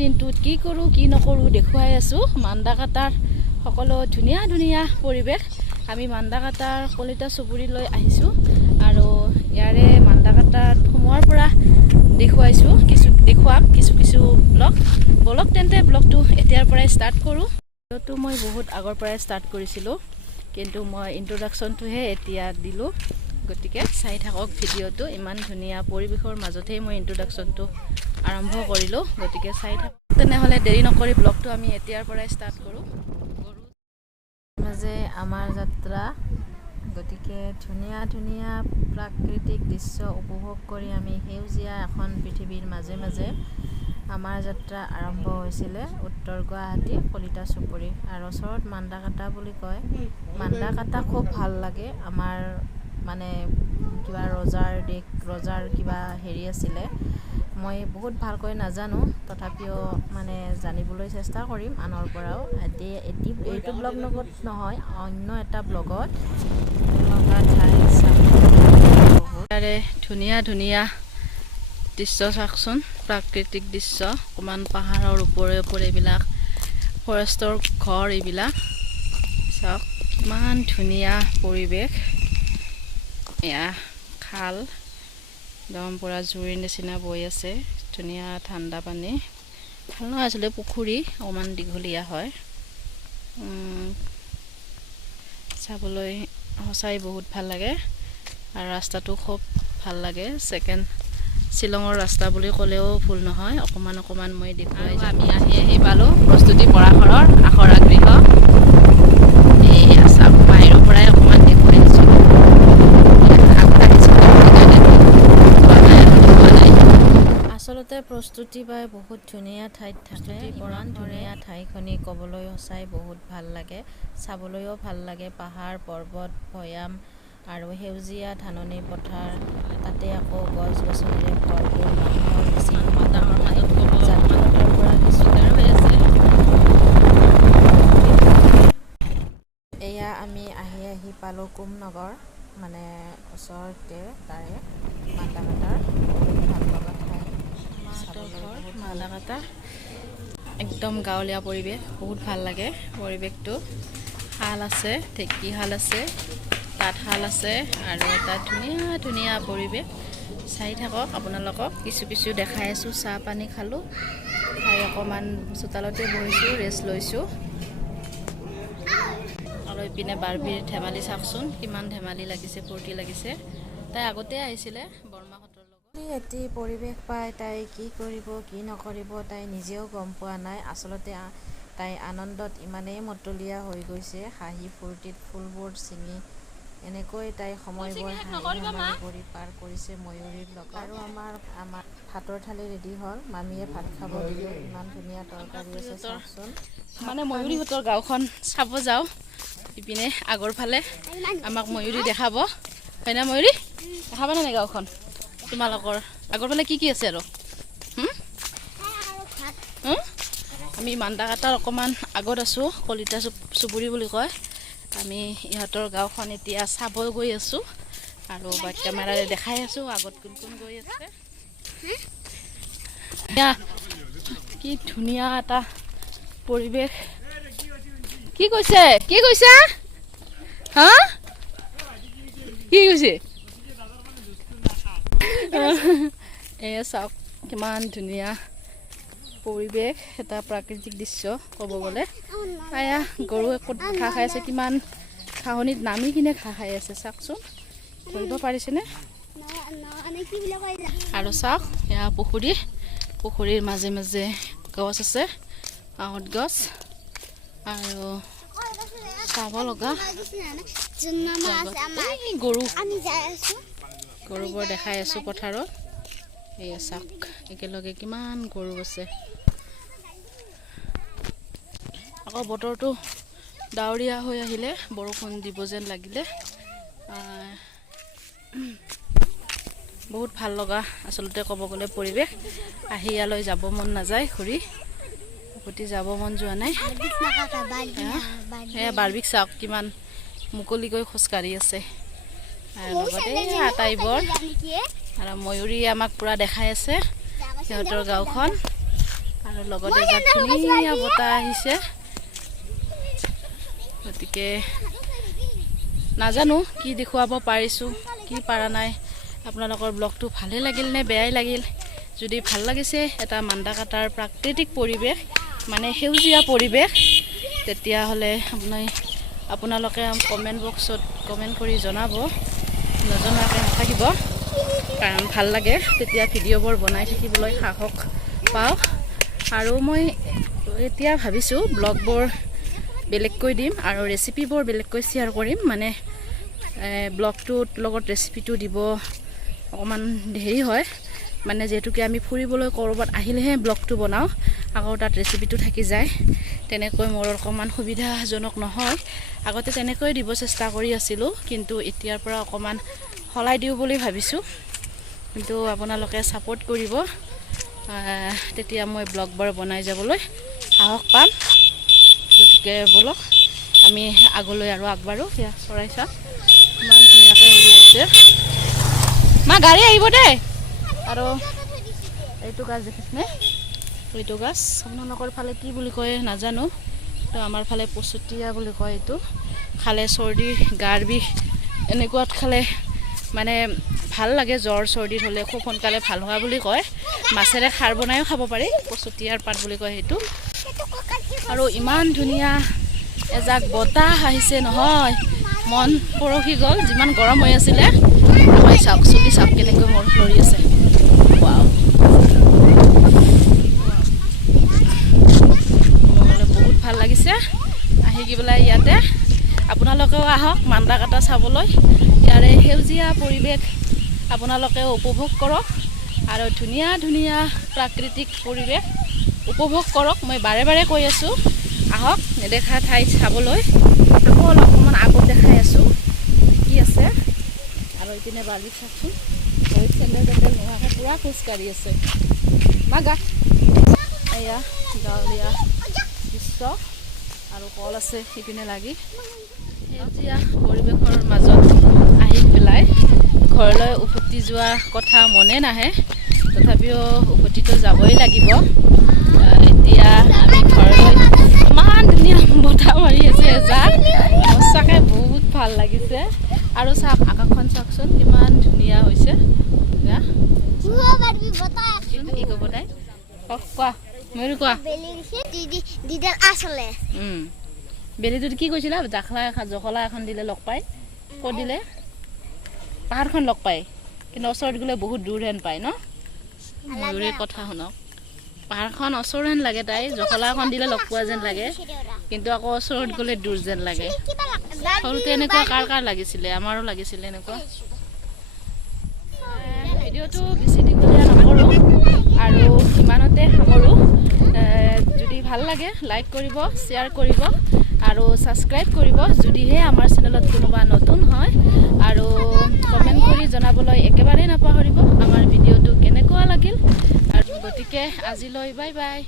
দিনটোত কি কৰোঁ কি নকৰোঁ দেখুৱাই আছোঁ। মান্দাকাটাৰ সকলো ধুনীয়া ধুনীয়া পৰিৱেশ। আমি মান্দাকাটাৰ কলিতা চুবুৰীলৈ আহিছোঁ আৰু ইয়াৰে মান্দাকাটাত সোমোৱাৰ পৰা দেখুৱাম কিছু ব্লগ তেন্তে ব্লগটো এতিয়াৰ পৰাই ষ্টাৰ্ট কৰোঁ। ভিডিঅ'টো মই বহুত আগৰ পৰাই ষ্টাৰ্ট কৰিছিলোঁ, কিন্তু মই ইন্ট্ৰডাকশ্যনটোহে এতিয়া দিলোঁ। গতিকে চাই থাকক ভিডিঅ'টো। ইমান ধুনীয়া পৰিৱেশৰ মাজতেই মই ইন্ট্ৰডাকশ্যনটো আৰম্ভ কৰিলোঁ। গতিকে চাই থাকক। তেনেহ'লে দেৰি নকৰি ব্লগটো আমি এতিয়াৰ পৰাই ষ্টাৰ্ট কৰোঁ। মাজে আমাৰ যাত্ৰা। গতিকে ধুনীয়া ধুনীয়া প্ৰাকৃতিক দৃশ্য উপভোগ কৰি আমি সেউজীয়া এখন পৃথিৱীৰ মাজে মাজে আমাৰ যাত্ৰা আৰম্ভ হৈছিলে উত্তৰ গুৱাহাটী কলিতা চুবুৰী আৰু ওচৰত মান্দাকাটা বুলি কয়। মান্দাকাটা খুব ভাল লাগে। আমাৰ মানে কিবা ৰজাৰ কিবা হেৰি আছিলে, মই বহুত ভালকৈ নাজানো, তথাপিও মানে জানিবলৈ চেষ্টা কৰিম আনৰ পৰাও। এইটো ব্লগ লগত নহয়, অন্য এটা ব্লগত তাৰে ধুনীয়া ধুনীয়া দৃশ্য চাওকচোন। প্ৰাকৃতিক দৃশ্য, অকণমান পাহাৰৰ ওপৰে এইবিলাক ফৰেষ্টৰ ঘৰ, এইবিলাক চাওক কিমান ধুনীয়া পৰিৱেশ। এয়া খাল, একদম পুৰা জুৰিৰ নিচিনা বৈ আছে, ধুনীয়া ঠাণ্ডা পানী। ভাল নহয় আচলতে, পুখুৰী অকণমান দীঘলীয়া হয়। চাবলৈ সঁচাই বহুত ভাল লাগে আৰু ৰাস্তাটো খুব ভাল লাগে। শ্বিলঙৰ ৰাস্তা বুলি ক'লেও ভুল নহয়। অকণমান মই দেখুৱাই যাম। আমি আহি পালোঁ প্ৰস্তুতি পৰাশৰৰ আখৰা গৃহ। এই আচাম বাহিৰৰ পৰাই অকণমান দেখুৱাই দিছোঁ। আচলতে প্ৰস্তুতি বাই বহুত ধুনীয়া ঠাইত থাকে। ইমান ধুনীয়া ঠাইখনি ক'বলৈ সঁচাই বহুত ভাল লাগে, চাবলৈও ভাল লাগে। পাহাৰ পৰ্বত ভৈয়াম আৰু সেউজীয়া ধাননি পথাৰ, তাতে আকৌ গছ গছনিৰে ভৰপূৰ, মানুহৰ বেছি সমাগম নাই। যাত্ৰীবাটৰ পৰা এয়া আমি আহি পালোঁ কুমনগৰ, মানে ওচৰতে তাৰে মান্দাকাটাৰ বহুত ভাল লগা ঠাই। মান্দাকাটা একদম গাঁৱলীয়া পৰিৱেশ, বহুত ভাল লাগে পৰিৱেশটো। শাল আছে, ঢেঁকী শাল আছে, তাঁতশাল আছে আৰু এটা ধুনীয়া ধুনীয়া পৰিৱেশ। চাই থাকক, আপোনালোকক কিছু দেখাই আছোঁ। চাহ পানী খালোঁ, খাই অকণমান চোতালতে বহিছোঁ, ৰেষ্ট লৈছোঁ। আৰু এইপিনে বাৰ্বিৰ ধেমালি চাওকচোন, কিমান ধেমালি লাগিছে, ফূৰ্তি লাগিছে। তাই আগতে আহিছিলে বৰমাহঁতৰ লগত। এটি পৰিৱেশ পাই তাই কি কৰিব কি নকৰিব তাই নিজেও গম পোৱা নাই। আচলতে তাই আনন্দত ইমানেই মতলীয়া হৈ গৈছে, হাঁহি ফূৰ্তিত ফুলবোৰ ছিঙি এনেকৈ তাই সময়বোৰ কৰি পাৰ কৰিছে ময়ূৰীৰ লগত। আৰু আমাৰ ভাতৰ থালি ৰেডি হ'ল, মামীয়ে ভাত খাব দিলে। ইমান ধুনীয়া তৰকাৰী আছে চাওকচোন। মানে ময়ূৰীহঁতৰ গাঁওখন চাব যাওঁ। ইপিনে আগৰ ফালে আমাক ময়ূৰী দেখাব, হয়নে ময়ূৰী? দেখাবানে নাই গাঁওখন তোমালোকৰ? আগৰ ফালে কি আছে আৰু? আমি মান্দাকাটাৰ অকণমান আগত আছোঁ, কলিতা চুবুৰী বুলি কয়। আমি ইহঁতৰ গাঁওখন এতিয়া চাব গৈ আছোঁ আৰু কেমেৰাৰে দেখাই আছোঁ আগত কোন কোন গৈ আছে। কি ধুনীয়া এটা পৰিৱেশ। কি কৈছা হা? কি কৈছে? এয়া চাওক কিমান ধুনীয়া পৰিৱেশ, এটা প্ৰাকৃতিক দৃশ্য ক'ব গ'লে। এয়া গৰুৱে ক'ত ঘাঁহ খাই আছে, কিমান ঘাঁহনিত নামি কিনে ঘাঁহ খাই আছে চাওকচোন, ধৰিব পাৰিছেনে? আৰু চাওক এয়া পুখুৰীৰ মাজে মাজে গছ আছে, আহঁত গছ। আৰু চাব লগা গৰুবোৰ দেখাই আছোঁ পথাৰত। এয়া চাওক একেলগে কিমান গৰু আছে। আকৌ বতৰটো ডাৱৰীয়া হৈ আহিলে, বৰষুণ দিব যেন লাগিলে। বহুত ভাল লগা আচলতে ক'ব গ'লে পৰিৱেশ। আহি ইয়ালৈ যাব মন নাযায়, উভতি যাব মন যোৱা নাই। এয়া বাৰ্বিক চাওক কিমান মুকলিকৈ খোজকাঢ়ি আছে। আৰু লগতে আটাইবোৰ আৰু ময়ূৰী আমাক পূৰা দেখাই আছে সিহঁতৰ গাঁওখন। আৰু লগতে এজাক ধুনীয়া বতাহ আহিছে গতিকে নাজানো কি দেখুৱাব পাৰিছোঁ কি পাৰা নাই আপোনালোকৰ ব্লগটো ভালে লাগিল নে বেয়াই লাগিল যদি ভাল লাগিছে এটা মান্দাকাটাৰ প্ৰাকৃতিক পৰিৱেশ মানে সেউজীয়া পৰিৱেশ তেতিয়াহ'লে আপোনালোকে কমেণ্ট বক্সত কমেণ্ট কৰি জনাব নজনাকৈ নাথাকিব কাৰণ ভাল লাগে তেতিয়া ভিডিঅ'বোৰ বনাই থাকিবলৈ সাহস পাওঁ আৰু মই এতিয়া ভাবিছোঁ ব্লগবোৰ বেলেগকৈ দিম আৰু ৰেচিপিবোৰ বেলেগকৈ শ্বেয়াৰ কৰিম মানে ব্লগটোত লগত ৰেচিপিটো দিব অকণমান দেৰি হয় মানে যেহেতুকে আমি ফুৰিবলৈ ক'ৰবাত আহিলেহে ব্লগটো বনাওঁ আকৌ তাত ৰেচিপিটো থাকি যায় তেনেকৈ মোৰ অকণমান সুবিধাজনক নহয় আগতে তেনেকৈ দিব চেষ্টা কৰি আছিলোঁ কিন্তু এতিয়াৰ পৰা অকণমান সলাই দিওঁ বুলি ভাবিছোঁ কিন্তু আপোনালোকে ছাপোৰ্ট কৰিব তেতিয়া মই ব্লগবোৰ বনাই যাবলৈ সাহস পাম গতিকে বলক আমি আগলৈ আৰু আগবাঢ়ো এতিয়া চৰাই চাওক ইমান ধুনীয়াকৈ উৰি আছে মা গাড়ী আহিব দেই আৰু এইটো গাছ দেখিছেনে এইটো গাছ আপোনালোকৰ ফালে কি বুলি কয় নাজানো তো আমাৰ ফালে পচতীয়া বুলি কয় এইটো খালে চৰ্দি গাৰ বিষ এনেকুৱাত খালে মানে ভাল লাগে জ্বৰ চৰ্দি হ'লে খুব সোনকালে ভাল হোৱা বুলি কয় মাছেৰে খাৰ বনাইও খাব পাৰি পচতীয়াৰ পাত বুলি কয় সেইটো আৰু ইমান ধুনীয়া এজাক বতাহ আহিছে নহয় মন পৰহি গ'ল যিমান গৰম হৈ আছিলে মই চাওক চুলি চাওক কেনেকৈ মোৰ লৰি আছে ৱাও বহুত ভাল লাগিছে আহি কি পেলাই ইয়াতে আপোনালোকেও আহক মান্দাকাটা চাবলৈ ইয়াৰে সেউজীয়া পৰিৱেশ আপোনালোকেও উপভোগ কৰক আৰু ধুনীয়া ধুনীয়া প্ৰাকৃতিক পৰিৱেশ উপভোগ কৰক মই বাৰে বাৰে কৈ আছোঁ আহক নেদেখা ঠাইত চাবলৈ আকৌ অকণমান আগত দেখাই আছোঁ কি আছে আৰু এইপিনে বালি চাওকচোন ভৰিত চেণ্ডেল নোহোৱাকৈ পূৰা খোজকাঢ়ি আছে মাগা এয়া গাঁৱলীয়া দৃশ্য আৰু কল আছে সিপিনে লাগি সেউজীয়া পৰিৱেশৰ মাজত আহি পেলাই ঘৰলৈ উভতি যোৱা কথা মনে নাহে তথাপিও উভতিটো যাবই লাগিব এতিয়া আমি ঘৰলৈ ইমান ধুনীয়া বতাহ মাৰি আছে এজাক সঁচাকৈ বহুত ভাল লাগিছে আৰু চাওক আকাশখন চাওকচোন কিমান ধুনীয়া হৈছে কি ক'ব তাই কোৱা ময়ূৰ কোৱা বেলিটোত কি কৈছিলা জখলা এখন দিলে লগ পায় ক'ত দিলে পাহাৰখন লগ পায় কিন্তু ওচৰত গ'লে বহুত দূৰ হেন পায় ন ময়ূৰে কথা শুনক পাহাৰখন ওচৰ হেন লাগে তাই জখলা এখন দিলে লগ পোৱা যেন লাগে কিন্তু আকৌ ওচৰত গ'লে দূৰ যেন লাগে সৰুতে এনেকুৱা কাৰ কাৰ লাগিছিলে আমাৰো লাগিছিলে এনেকুৱা ভিডিঅ'টো বেছি দীঘলীয়া নকৰোঁ আৰু ইমানতে সামৰোঁ যদি ভাল লাগে লাইক কৰিব শ্বেয়াৰ কৰিব আৰু ছাবস্ক্ৰাইব কৰিব যদিহে আমাৰ চেনেলত কোনোবা নতুন হয় আৰু কমেণ্ট কৰি জনাবলৈ একেবাৰেই নাপাহৰিব আমাৰ ভিডিঅ'টো কেনেকুৱা লাগিল আৰু গতিকে আজিলৈ বাই বাই